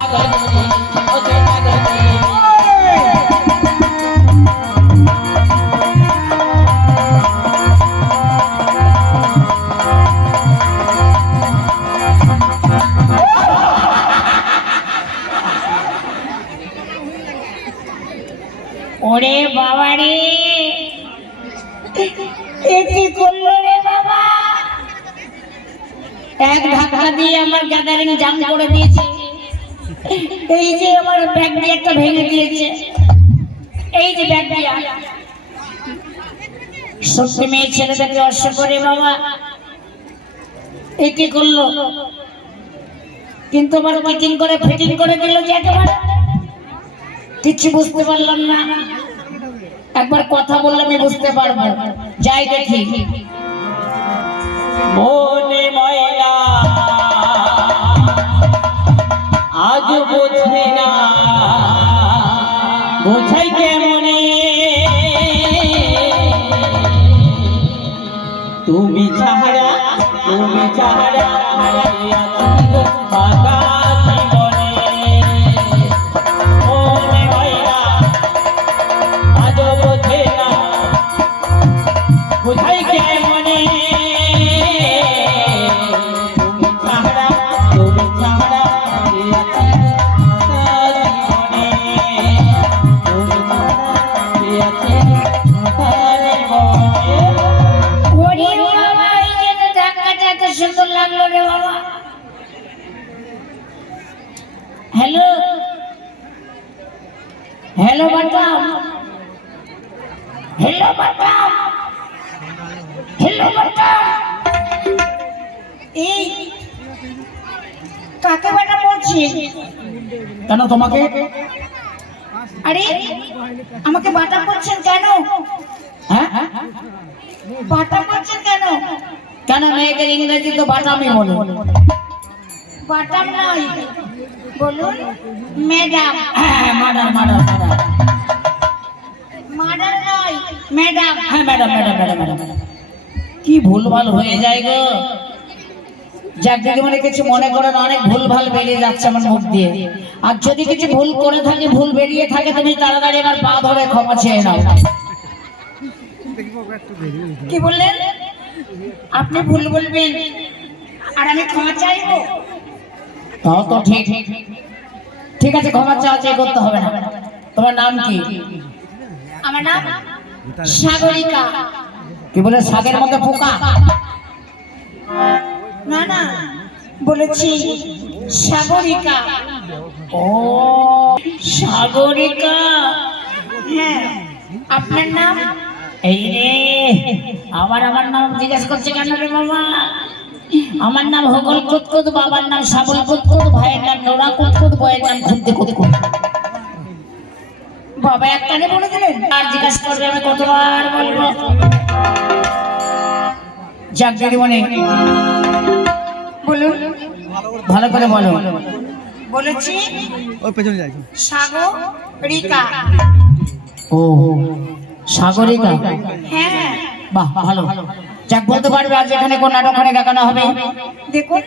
ওরে বাবা রে, কি করলো রে বাবা? এক ধাক্কা দিয়ে আমার গ্যাদারিং জাম করে দিয়েছে। এই যে আমার ব্যাগ দিয়ে একটা ভেঙে দিয়েছে, এই যে ব্যাগ দিয়া। সত্যি মেয়ে ছেলেটাকে অশ্ব করে বাবা, কি করলো? কিন্তু আবার ফিটিং করে দিল যে একেবারে কিছু বুঝতে পারলাম না। একবার কথা বললে আমি বুঝতে পারবো। যাই দেখি। মনে ময়লা আজ বোঝে না, বোঝাই কেমনে তুমি ছাড়া ফাঁকা জীবনে। মনে ময়লা আজ বোঝে না, বোঝাই কেমনে সুন্দর লাগলো রে বাবা। হ্যালো হ্যালো বাটাম, হ্যালো বাটাম, হ্যালো বাটাম। এই কাকে বাটা বলছি? কেন তোমাকে? আরে আমাকে বাটা বলছেন কেন? হ্যাঁ, বাটা বলছেন কেন? কেন মেয়েদের ইংরেজি তো বাটামি বলে। বাটাম নয়, বলুন ম্যাডাম। হ্যাঁ, মাডার মাডার নয়, ম্যাডাম। হ্যাঁ, ম্যাডাম। কি ভুলভাল হয়ে যায় গো। যাক দিদিমণি, কিছু মনে করেন, অনেক ভুলভাল বেরিয়ে যাচ্ছে আমার মুখ দিয়ে। আর যদি কিছু ভুল করে থাকি, ভুল বেরিয়ে থাকে, তুমি তাড়াতাড়ি আমার পা ধরে ক্ষমা চেয়ে নাও। কি বললেন? আপনি ভুল বলবেন আর আমি ক্ষমা চাইবো? তাও তো ঠিক আছে, ক্ষমা চাওয়া করতে হবে না। তোমার নাম কি? আমার নাম সাগরিকা। কি বলে, শাকের মধ্যে পোকা? না না, বলেছি সাগরিকা। ও সাগরিকা। হ্যাঁ, আপনার নাম? এই রে, আমার নাম জিজ্ঞেস করছে কেন রে বাবা? আমার নাম হগল কুতকুত, বাবার নাম সাবল কুতকুত, ভাইয়ের নাম নোরা কুতকুত, বইয়ের নাম খুঁতে কুতকুত। বাবা একটানে বলে দিলেন? আর জিজ্ঞেস করবে আমি কতবার বলবো? যাক দিদিমণি, বলুন, ভালো করে বলো। বলেছি সাগরিকা। ও সাগরিকা, হ্যাঁ। বাহ ভালো। যাক, বলতে পারবে আজ এখানে কোন নাটকখানে দেখানো হবে? দেখুন